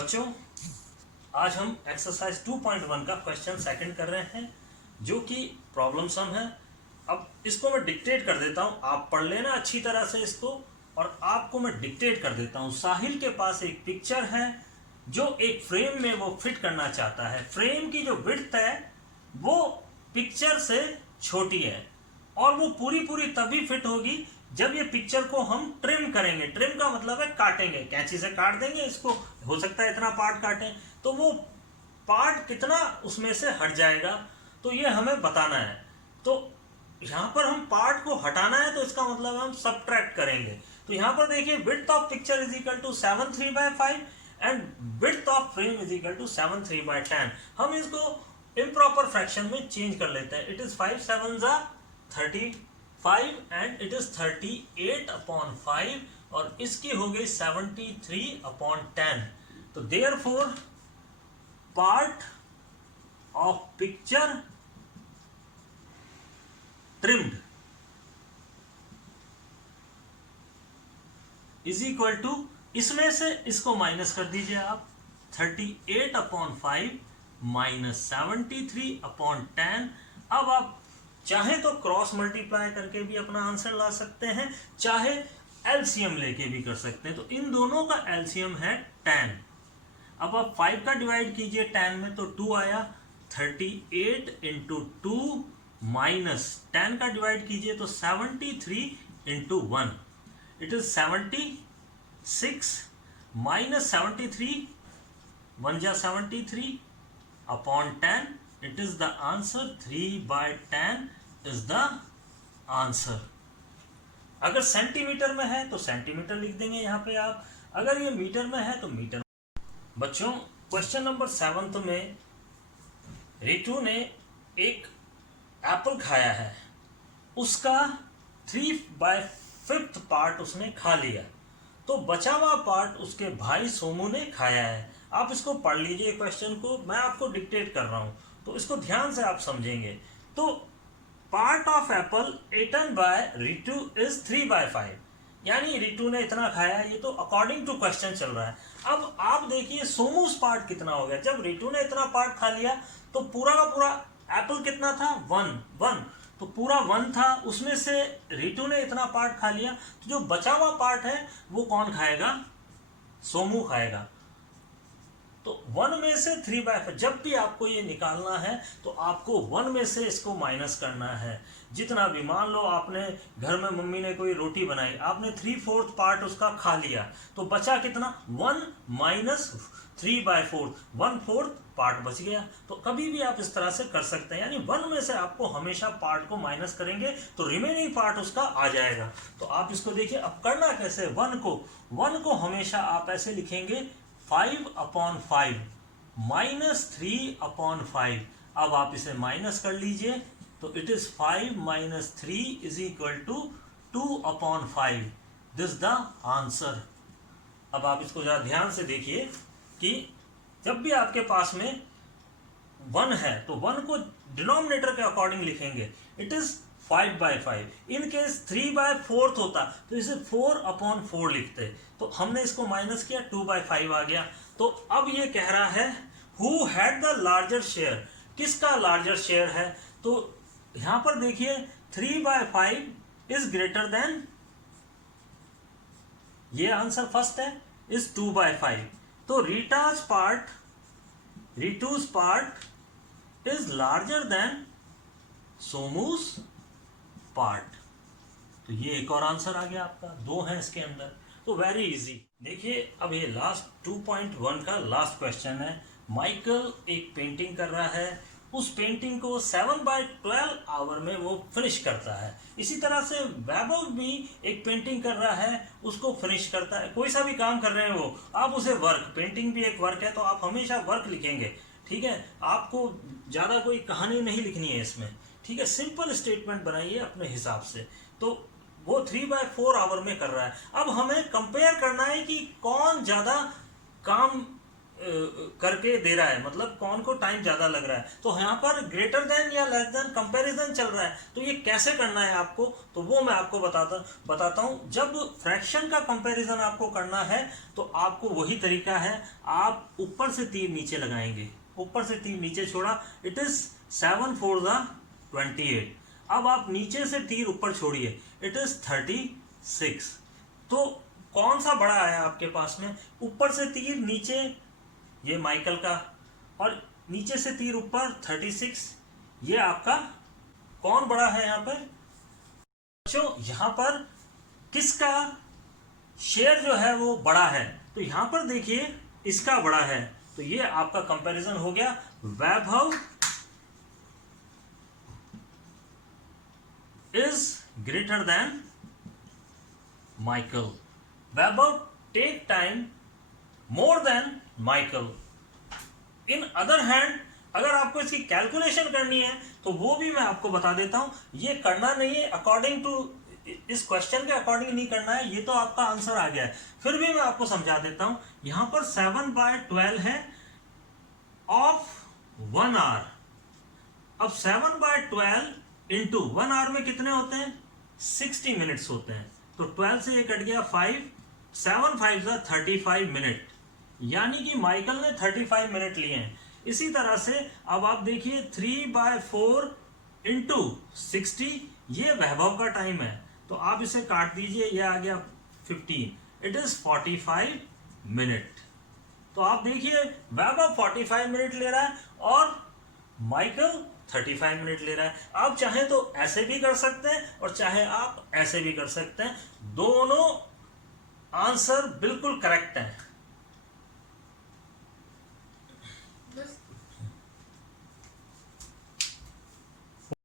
बच्चों, आज हम एक्सरसाइज 2.1 का क्वेश्चन सेकंड कर रहे हैं जो कि प्रॉब्लम सम है। अब इसको मैं डिक्टेट कर देता हूं, आप पढ़ लेना अच्छी तरह से इसको, और आपको मैं डिक्टेट कर देता हूं। साहिल के पास एक पिक्चर है जो एक फ्रेम में वो फिट करना चाहता है। फ्रेम की जो विड्थ है वो पिक्चर से छोटी है और वो पूरी तभी फिट होगी जब ये पिक्चर को हम ट्रिम करेंगे। ट्रिम का मतलब है काटेंगे, कैंची से काट देंगे इसको, हो सकता है इतना पार्ट काटें, तो वो पार्ट कितना उसमें से हट जाएगा तो ये हमें बताना है। तो यहाँ पर हम पार्ट को हटाना है तो इसका मतलब हम सबट्रैक्ट करेंगे। तो यहाँ पर देखिए width of picture is equal to 7/3/5 and width of frame is equal to 7/3/10। हम इसको इम्प्रॉपर फ्रैक्शन में चेंज कर लेते हैं। It is 5 7 35 and it is 38/5 और इसकी हो गई 73/10। तो therefore part of picture trimmed is equal to, इसमें से इसको माइनस कर दीजिए आप, 38/5 माइनस 73/10। अब आप चाहे तो क्रॉस मल्टीप्लाई करके भी अपना आंसर ला सकते हैं, चाहे एलसीएम लेके भी कर सकते हैं। तो इन दोनों का एलसीएम है 10। अब आप 5 का डिवाइड कीजिए 10 में तो 2 आया, 38 इंटू 2 माइनस 10 का डिवाइड कीजिए तो 73 इंटू 1, इट इज 76 माइनस 73, 1 जा 73 upon 10, it is the answer. 3/10 is the answer. अगर सेंटीमीटर में है तो सेंटीमीटर लिख देंगे यहाँ पे आप, अगर ये मीटर में है तो मीटर। बच्चों, क्वेश्चन नंबर 7 में रितु ने एक एप्पल खाया है, उसका 3/5 पार्ट उसने खा लिया, तो बचा हुआ पार्ट उसके भाई सोमू ने खाया है। आप इसको पढ़ लीजिए क्वेश्चन को, मैं आपको डिक्टेट कर रहा हूं तो इसको ध्यान से आप समझेंगे। तो part of apple eaten by Ritu is 3/5, यानी रितु ने इतना खाया, ये तो अकॉर्डिंग टू क्वेश्चन चल रहा है। अब आप देखिए सोमूस पार्ट कितना हो गया। जब रितु ने इतना पार्ट खा लिया तो पूरा का पूरा एप्पल कितना था, 1, तो पूरा 1 था, उसमें से रितु ने इतना पार्ट खा लिया, तो जो बचा हुआ पार्ट है वो कौन खाएगा, सोमू खाएगा। तो 1 में से 3/5, जब भी आपको ये निकालना है तो आपको 1 में से इसको माइनस करना है। जितना भी, मान लो आपने घर में मम्मी ने कोई रोटी बनाई, आपने 3/4 पार्ट उसका खा लिया, तो बचा कितना, 1 माइनस 3/4, 1/4 पार्ट बच गया। तो कभी भी आप इस तरह से कर सकते हैं, यानी 1 में से आपको हमेशा पार्ट को माइनस करेंगे तो रिमेनिंग पार्ट उसका आ जाएगा। तो आप इसको देखिए, अब करना कैसे, 1 को हमेशा आप ऐसे लिखेंगे 5/5 माइनस 3/5। अब आप इसे माइनस कर लीजिए तो it is 5 minus 3 is equal to 2/5। This the answer. अब आप इसको जरा ध्यान से देखिए कि जब भी आपके पास में 1 है तो 1 को डिनोमिनेटर के अकॉर्डिंग लिखेंगे, इट इज 5/5। इन केस 3/4 होता तो इसे 4/4 लिखते, तो हमने इसको माइनस किया, 2/5 आ गया। तो अब ये कह रहा है who had the larger share, किसका लार्जर शेयर है। तो यहां पर देखिए 3/5 इज ग्रेटर देन, ये आंसर फर्स्ट है, इज 2/5। तो Ritu's part is larger than Somu's part. तो ये एक और आंसर आ गया आपका, 2 है इसके अंदर। तो वेरी इजी। देखिए अब ये लास्ट 2.1 का लास्ट क्वेश्चन है। माइकल एक पेंटिंग कर रहा है, उस पेंटिंग को 7/12 आवर में वो फिनिश करता है। इसी तरह से वैभव भी एक पेंटिंग कर रहा है, उसको फिनिश करता है। कोई सा भी काम कर रहे हैं वो, आप उसे वर्क, पेंटिंग भी एक वर्क है तो आप हमेशा वर्क लिखेंगे, ठीक है। आपको ज्यादा कोई कहानी नहीं लिखनी है इसमें, ठीक है। सिंपल स्टेटमेंट बनाइए अपने हिसाब से। तो वो 3/4 आवर में कर रहा है। अब हमें कंपेयर करना है कि कौन ज्यादा काम करके दे रहा है, मतलब कौन को टाइम ज़्यादा लग रहा है। तो यहाँ पर ग्रेटर देन या लेस देन कंपैरिजन चल रहा है, तो ये कैसे करना है आपको, तो वो मैं आपको बताता हूँ। जब फ्रैक्शन का कंपैरिजन आपको करना है तो आपको वही तरीका है, आप ऊपर से तीर नीचे लगाएंगे, ऊपर से तीर नीचे छोड़ा, इट इज़ 7 4 28। अब आप नीचे से तीर ऊपर छोड़िए, इट इज़ 36। तो कौन सा बड़ा है आपके पास में, ऊपर से तीर नीचे ये माइकल का, और नीचे से तीर ऊपर 36, ये आपका कौन बड़ा है यहाँ पर बच्चों। यहाँ पर किसका शेयर जो है वो बड़ा है, तो यहाँ पर देखिए इसका बड़ा है, तो ये आपका कंपैरिजन हो गया। Vaibhav is greater than Michael, Vaibhav take time more than Michael. In other hand अगर आपको इसकी कैलकुलेशन करनी है तो वो भी मैं आपको बता देता हूं। ये करना नहीं है अकॉर्डिंग टू इस क्वेश्चन के अकॉर्डिंग नहीं करना है, ये तो आपका आंसर आ गया है, फिर भी मैं आपको समझा देता हूं। यहां पर 7/12 है ऑफ 1 आवर। अब 7/12 इंटू 1 आवर में कितने होते हैं, 60 मिनट्स होते हैं, तो 12 से ये कट गया 5, 7 5 35 मिनट, यानी कि माइकल ने 35 मिनट लिए हैं। इसी तरह से अब आप देखिए 3/4 इंटू 60, ये वैभव का टाइम है, तो आप इसे काट दीजिए, ये आ गया 15, इट इज 45 मिनट। तो आप देखिए वैभव 45 मिनट ले रहा है और माइकल 35 मिनट ले रहा है। आप चाहें तो ऐसे भी कर सकते हैं और चाहे आप ऐसे भी कर सकते हैं, दोनों आंसर बिल्कुल करेक्ट हैं।